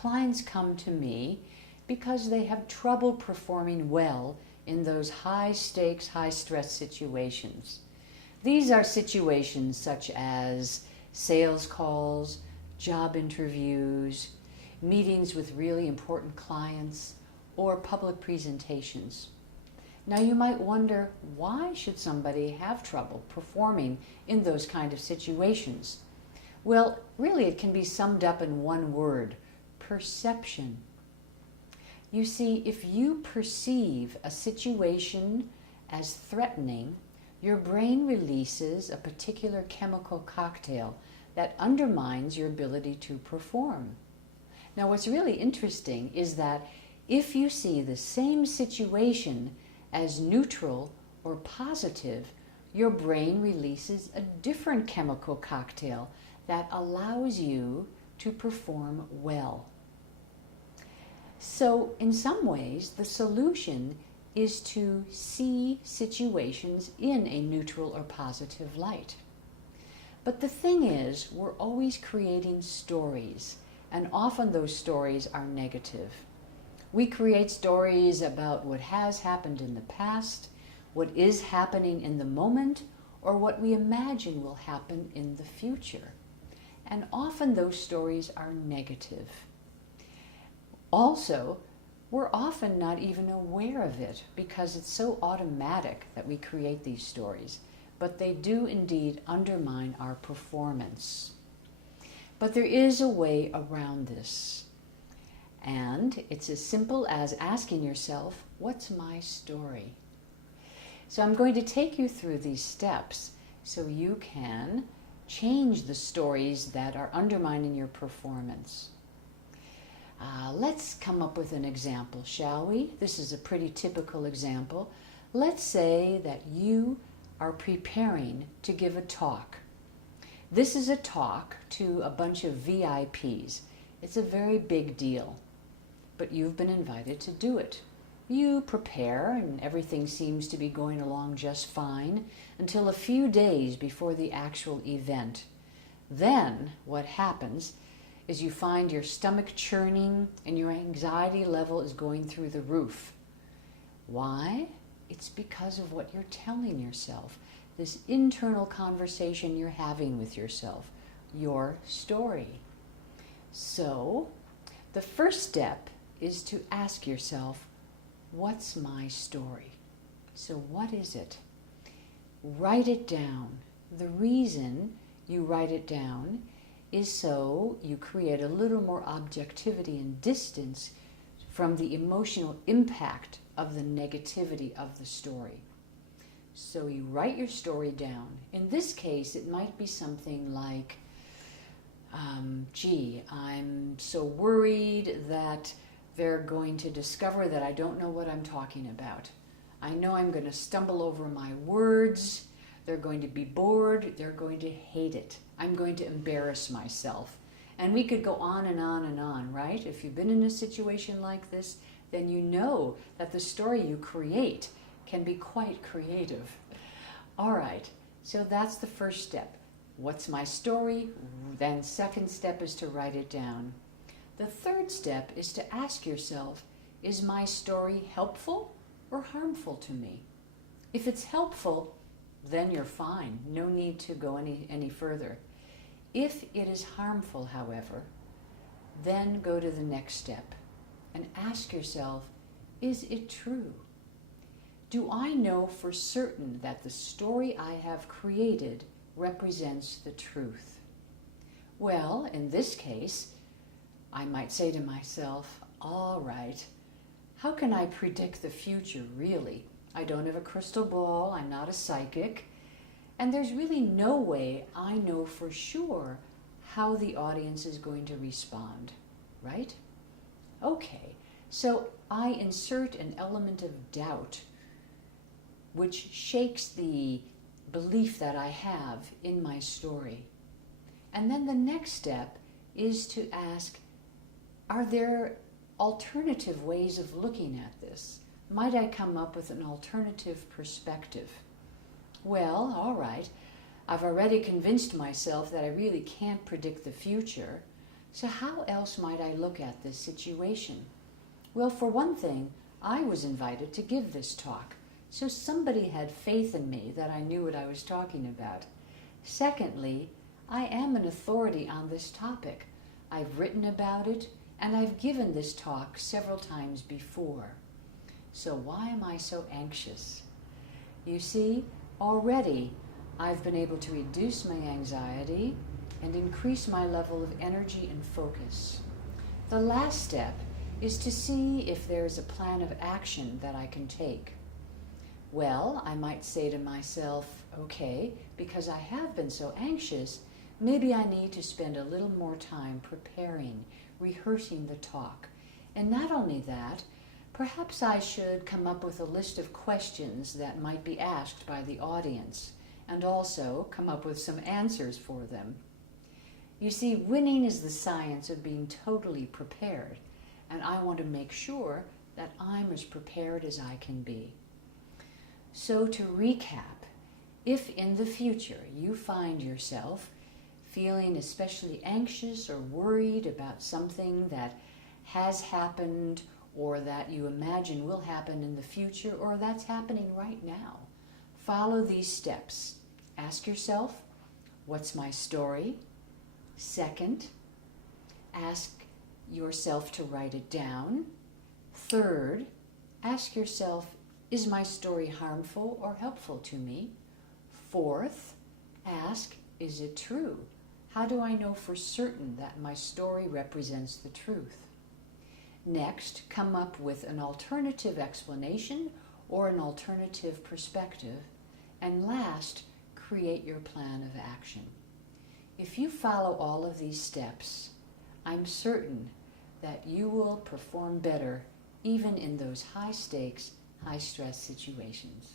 clients come to me because they have trouble performing well in those high stakes, high stress situations. These are situations such as sales calls, job interviews, meetings with really important clients, or public presentations. Now you might wonder, why should somebody have trouble performing in those kind of situations? Well, really it can be summed up in one word: perception. You see, if you perceive a situation as threatening, your brain releases a particular chemical cocktail that undermines your ability to perform. Now, what's really interesting is that if you see the same situation as neutral or positive, your brain releases a different chemical cocktail that allows you to perform well. So, in some ways, the solution is to see situations in a neutral or positive light. But the thing is, we're always creating stories, and often those stories are negative. We create stories about what has happened in the past, what is happening in the moment, or what we imagine will happen in the future. And often those stories are negative. Also, we're often not even aware of it because it's so automatic that we create these stories. But they do indeed undermine our performance. But there is a way around this. And it's as simple as asking yourself, what's my story? So I'm going to take you through these steps so you can change the stories that are undermining your performance. Let's come up with an example, shall we? This is a pretty typical example. Let's say that you are preparing to give a talk. This is a talk to a bunch of VIPs. It's a very big deal, but you've been invited to do it. You prepare and everything seems to be going along just fine until a few days before the actual event. Then what happens is you find your stomach churning and your anxiety level is going through the roof. Why? It's because of what you're telling yourself, this internal conversation you're having with yourself, your story. So, the first step is to ask yourself, what's my story? So what is it? Write it down. The reason you write it down is so you create a little more objectivity and distance from the emotional impact of the negativity of the story. So you write your story down. In this case, it might be something like, gee, I'm so worried that they're going to discover that I don't know what I'm talking about. I know I'm going to stumble over my words. They're going to be bored. They're going to hate it. I'm going to embarrass myself. And we could go on and on and on, right? If you've been in a situation like this, then you know that the story you create can be quite creative. All right, so that's the first step. What's my story? Then second step is to write it down. The third step is to ask yourself, is my story helpful or harmful to me? If it's helpful, then you're fine. No need to go any further. If it is harmful, however, then go to the next step and ask yourself, is it true? Do I know for certain that the story I have created represents the truth? Well, in this case, I might say to myself, all right, how can I predict the future, really? I don't have a crystal ball, I'm not a psychic, and there's really no way I know for sure how the audience is going to respond, right? Okay, so I insert an element of doubt which shakes the belief that I have in my story. And then the next step is to ask, are there alternative ways of looking at this? Might I come up with an alternative perspective? Well, all right, I've already convinced myself that I really can't predict the future, So how else might I look at this situation? Well, for one thing, I was invited to give this talk, so somebody had faith in me that I knew what I was talking about. Secondly, I am an authority on this topic. I've written about it, and I've given this talk several times before. So why am I so anxious? You see, already I've been able to reduce my anxiety and increase my level of energy and focus. The last step is to see if there's a plan of action that I can take. Well, I might say to myself, okay, because I have been so anxious, maybe I need to spend a little more time preparing, rehearsing the talk. And not only that, perhaps I should come up with a list of questions that might be asked by the audience, and also come up with some answers for them. You see, winning is the science of being totally prepared, and I want to make sure that I'm as prepared as I can be. So to recap, if in the future you find yourself feeling especially anxious or worried about something that has happened or that you imagine will happen in the future or that's happening right now, follow these steps. Ask yourself, what's my story? Second, ask yourself to write it down. Third, ask yourself, is my story harmful or helpful to me? Fourth, ask, is it true? How do I know for certain that my story represents the truth? Next, come up with an alternative explanation or an alternative perspective. And last, create your plan of action. If you follow all of these steps, I'm certain that you will perform better even in those high-stakes, high-stress situations.